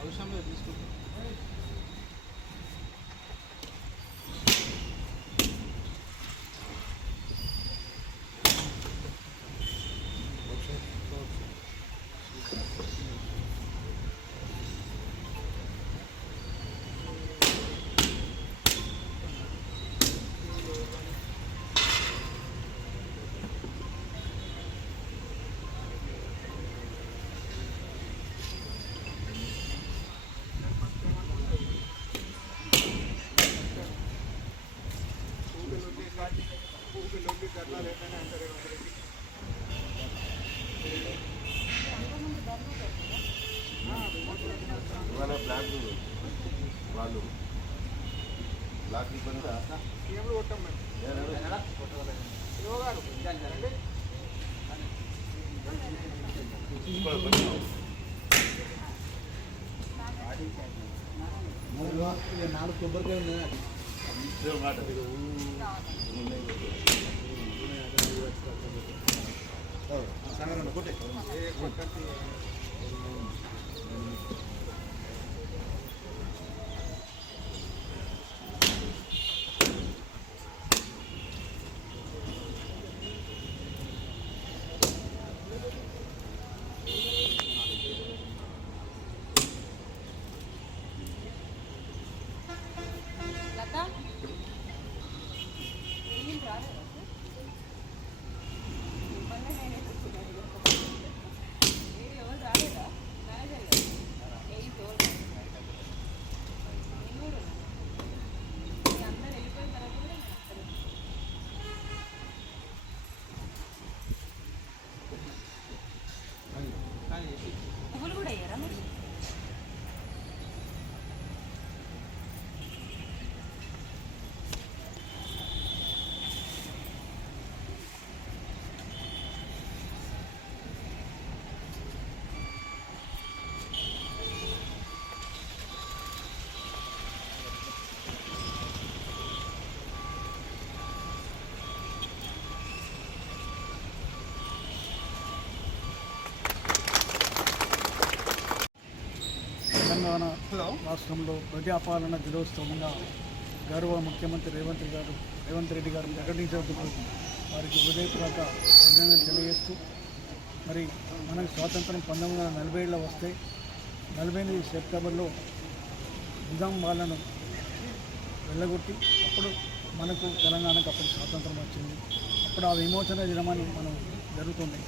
అవసరం లేదు తీసుకుంటాం ఇవాళ బ్లాక్ వాళ్ళు బ్లాక్ ఇబ్బంది సీఎంలు కొట్టాం మేము ఏవో గారు రండి. నాలుగు కొబ్బరికాయ ఉన్నాయి మాట ఏ కొట్టండి. లత ఏం రాలేదా మళ్ళీ నేనే కూర్చున్నాను ఏ ఎవరు రాలేదా మేనేజర్ గారు ఏ తోడు నేను కూడా ఉన్నా. మీ అందరు వెళ్ళిపోయిన తర్వాత కూడా నేను అక్కడే ఉన్నా. పువ్వులు కూడా అయ్యారా మీరు తెలంగాణ రాష్ట్రంలో ప్రజాపాలన దినోత్సవంగా గౌరవ ముఖ్యమంత్రి రేవంత్ గారు రేవంత్ రెడ్డి గారు ప్రకటించేందుకు వారికి హృదయపూర్వక అభినందనలు తెలియజేస్తూ మరి మనకు స్వాతంత్రం పంతొమ్మిది వందల నలభై ఏళ్ళలో వస్తే నలభై ఎనిమిది సెప్టెంబర్లో నిజాం వాళ్ళను వెళ్ళగొట్టి అప్పుడు మనకు తెలంగాణకు అప్పుడు స్వాతంత్రం వచ్చింది. అప్పుడు ఆ విమోచన దినమని మనం జరుగుతుంది.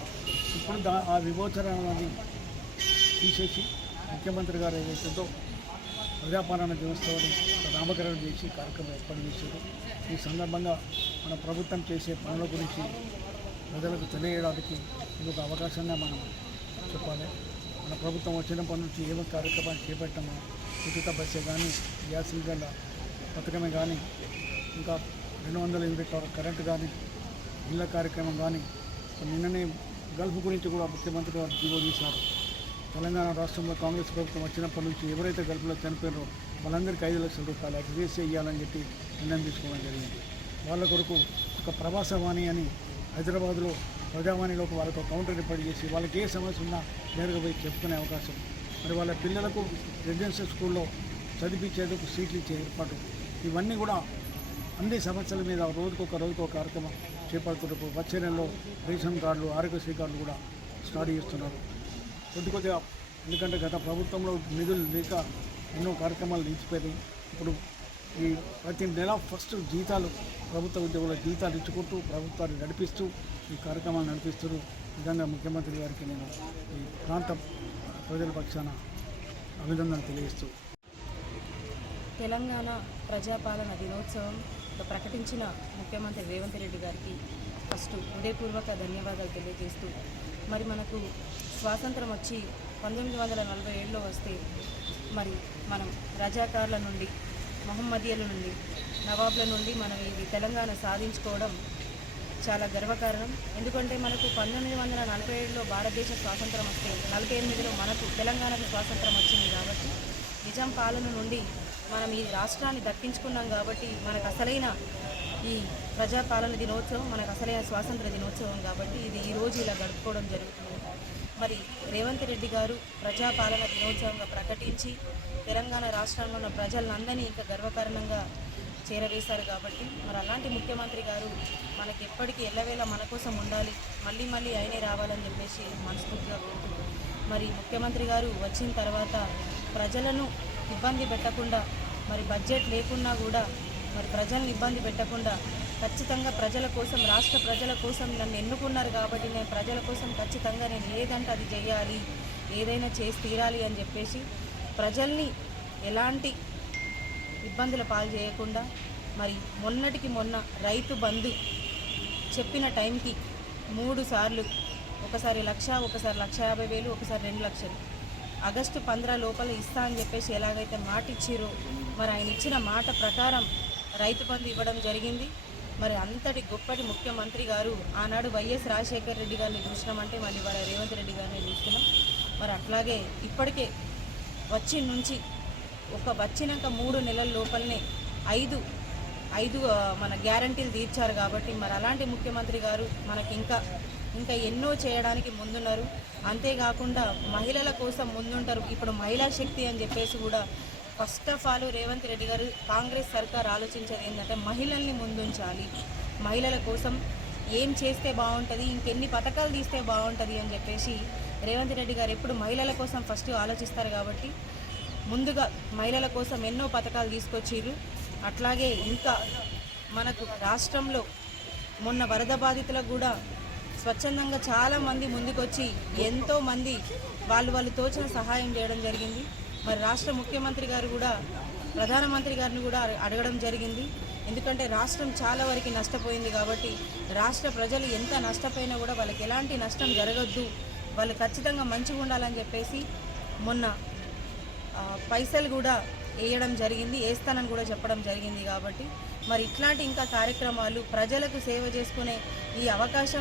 ఇప్పుడు దా ఆ అనేది తీసేసి ముఖ్యమంత్రి గారు ఏదైతుందో ప్రజాపాలన దినోత్సవాన్ని నామకరణం చేసి కార్యక్రమం ఏర్పాటు చేశారు. ఈ సందర్భంగా మన ప్రభుత్వం చేసే పనుల గురించి ప్రజలకు తెలియడానికి ఇది ఒక అవకాశంగా మనం చెప్పాలి. మన ప్రభుత్వం వచ్చినప్పటి నుంచి ఏమో కార్యక్రమాలు చేపట్టామో ఉచిత బస్సే కానీ గ్యాస్ సిలిండర్ల పథకమే కానీ ఇంకా రెండు వందల యూనిట్ల కరెంటు కానీ ఇళ్ళ కార్యక్రమం కానీ నిన్ననే గల్ఫ్ గురించి కూడా ముఖ్యమంత్రి గారు జీవో తీశారు. తెలంగాణ రాష్ట్రంలో కాంగ్రెస్ ప్రభుత్వం వచ్చినప్పటి నుంచి ఎవరైతే గల్ఫ్లో చనిపోయారో వాళ్ళందరికీ ఐదు లక్షల రూపాయలు అగ్రేస్ చేయాలని చెప్పి నిర్ణయం తీసుకోవడం జరిగింది. వాళ్ళ కొరకు ఒక ప్రవాసవాణి అని హైదరాబాద్లో ప్రజావాణిలో వాళ్ళకు కౌంటర్ రిపోర్ట్ చేసి వాళ్ళకి ఏ సమస్య ఉన్నా నేరుగా పోయి చెప్పుకునే అవకాశం మరి వాళ్ళ పిల్లలకు రెసిడెన్షియల్ స్కూల్లో చదివించేందుకు సీట్లు ఇచ్చే ఏర్పాటు. ఇవన్నీ కూడా అన్ని సమస్యల మీద రోజుకు ఒక రోజుకు ఒక కార్యక్రమం చేపడుతున్నప్పుడు వచ్చే నెలలో రేషన్ కార్డులు ఆరోగ్యశ్రీ కార్డులు కూడా స్టార్ట్ చేస్తున్నారు. కొద్ది కొద్దిగా ఎందుకంటే గత ప్రభుత్వంలో నిధులు లేక ఎన్నో కార్యక్రమాలు నిలిచిపోయాయి ఇప్పుడు ఈ ప్రతి నెల ఫస్ట్ జీతాలు ప్రభుత్వ ఉద్యోగుల జీతాలు ఇచ్చుకుంటూ ప్రభుత్వాన్ని నడిపిస్తూ ఈ కార్యక్రమాలు నడిపిస్తూ నిజంగా ముఖ్యమంత్రి గారికి నేను ఈ ప్రాంత ప్రజల పక్షాన అభినందనలు తెలియజేస్తూ. తెలంగాణ ప్రజాపాలన దినోత్సవం ప్రకటించిన ముఖ్యమంత్రి రేవంత్ రెడ్డి గారికి ఫస్ట్ హృదయపూర్వక ధన్యవాదాలు తెలియజేస్తూ మరి మనకు స్వాతంత్రం వచ్చి పంతొమ్మిది వందల నలభై ఏడులో వస్తే మరి మనం రజాకార్ల నుండి మహమ్మదీయుల నుండి నవాబ్ల నుండి మనం ఇది తెలంగాణ సాధించుకోవడం చాలా గర్వకారణం. ఎందుకంటే మనకు పంతొమ్మిది వందల నలభై ఏడులో భారతదేశ స్వాతంత్రం వస్తే నలభై ఎనిమిదిలో మనకు తెలంగాణకు స్వాతంత్రం వచ్చింది కాబట్టి నిజాం పాలన నుండి మనం ఈ రాష్ట్రాన్ని దక్కించుకున్నాం కాబట్టి మనకు అసలైన ఈ ప్రజాపాలన దినోత్సవం మనకు అసలైన స్వాతంత్ర దినోత్సవం కాబట్టి ఇది ఈ రోజు ఇలా గడుపుకోవడం జరుగుతుంది. మరి రేవంత్ రెడ్డి గారు ప్రజాపాలన దినోత్సవంగా ప్రకటించి తెలంగాణ రాష్ట్రంలో ఉన్న ప్రజలందరినీ ఇంకా గర్వకారణంగా చేరవేశారు కాబట్టి మరి అలాంటి ముఖ్యమంత్రి గారు మనకి ఎప్పటికీ ఎల్లవేళ మన కోసం ఉండాలి మళ్ళీ మళ్ళీ ఆయనే రావాలని చెప్పేసి మనస్ఫూర్తిగా కోరుకుంటున్నాం. మరి ముఖ్యమంత్రి గారు వచ్చిన తర్వాత ప్రజలను ఇబ్బంది పెట్టకుండా మరి బడ్జెట్ లేకున్నా కూడా మరి ప్రజల్ని ఇబ్బంది పెట్టకుండా ఖచ్చితంగా ప్రజల కోసం రాష్ట్ర ప్రజల కోసం నన్ను ఎన్నుకున్నారు కాబట్టి నేను ప్రజల కోసం ఖచ్చితంగా నేను ఏదంటే అది చేయాలి ఏదైనా చేసి తీరాలి అని చెప్పేసి ప్రజల్ని ఎలాంటి ఇబ్బందుల పాలు చేయకుండా మరి మొన్నటికి మొన్న రైతు బంధు చెప్పిన టైంకి మూడు సార్లు ఒకసారి లక్ష ఒకసారి లక్ష యాభై వేలు ఒకసారి రెండు లక్షలు. ఆగస్టు పంద్రా లోపల ఇస్తా అని చెప్పేసి ఎలాగైతే మాట ఇచ్చిరో మరి ఆయన ఇచ్చిన మాట ప్రకారం రైతు బంధు ఇవ్వడం జరిగింది. మరి అంతటి గొప్పటి ముఖ్యమంత్రి గారు ఆనాడు వైఎస్ రాజశేఖర్ రెడ్డి గారిని చూసినామంటే మళ్ళీ వాళ్ళ రేవంత్ రెడ్డి గారిని చూస్తున్నాం. మరి అట్లాగే ఇప్పటికే వచ్చి నుంచి ఒక వచ్చినాక మూడు నెలల లోపలనే ఐదు ఐదు మన గ్యారంటీలు తీర్చారు కాబట్టి మరి అలాంటి ముఖ్యమంత్రి గారు మనకి ఇంకా ఇంకా ఎన్నో చేయడానికి ముందున్నారు. అంతేకాకుండా మహిళల కోసం ముందుంటారు. ఇప్పుడు మహిళా శక్తి అని చెప్పేసి కూడా first of all Revanth Reddy garu Congress సర్కార్ ఆలోచించేది ఏంటంటే మహిళల్ని ముందుంచాలి. మహిళల కోసం ఏం చేస్తే బాగుంటుంది ఇంకెన్ని పథకాలు తీస్తే బాగుంటుంది అని చెప్పేసి రేవంత్ రెడ్డి గారు ఎప్పుడు మహిళల కోసం ఫస్ట్ ఆలోచిస్తారు కాబట్టి ముందుగా మహిళల కోసం ఎన్నో పథకాలు తీసుకొచ్చిర్రు. అట్లాగే ఇంకా మనకు రాష్ట్రంలో మొన్న వరద బాధితులకు కూడా స్వచ్ఛందంగా చాలామంది ముందుకొచ్చి ఎంతోమంది వాళ్ళు వాళ్ళు తోచిన సహాయం చేయడం జరిగింది. మరి రాష్ట్ర ముఖ్యమంత్రి గారు కూడా ప్రధానమంత్రి గారిని కూడా అడగడం జరిగింది. ఎందుకంటే రాష్ట్రం చాలా వరకు నష్టపోయింది కాబట్టి రాష్ట్ర ప్రజలు ఎంత నష్టపోయినా కూడా వాళ్ళకి ఎలాంటి నష్టం జరగద్దు. వాళ్ళు ఖచ్చితంగా మంచిగా ఉండాలని చెప్పేసి మొన్న పైసలు కూడా వేయడం జరిగింది వేస్తానని కూడా చెప్పడం జరిగింది కాబట్టి. మరి ఇట్లాంటి ఇంకా కార్యక్రమాలు ప్రజలకు సేవ చేసుకునే ఈ అవకాశం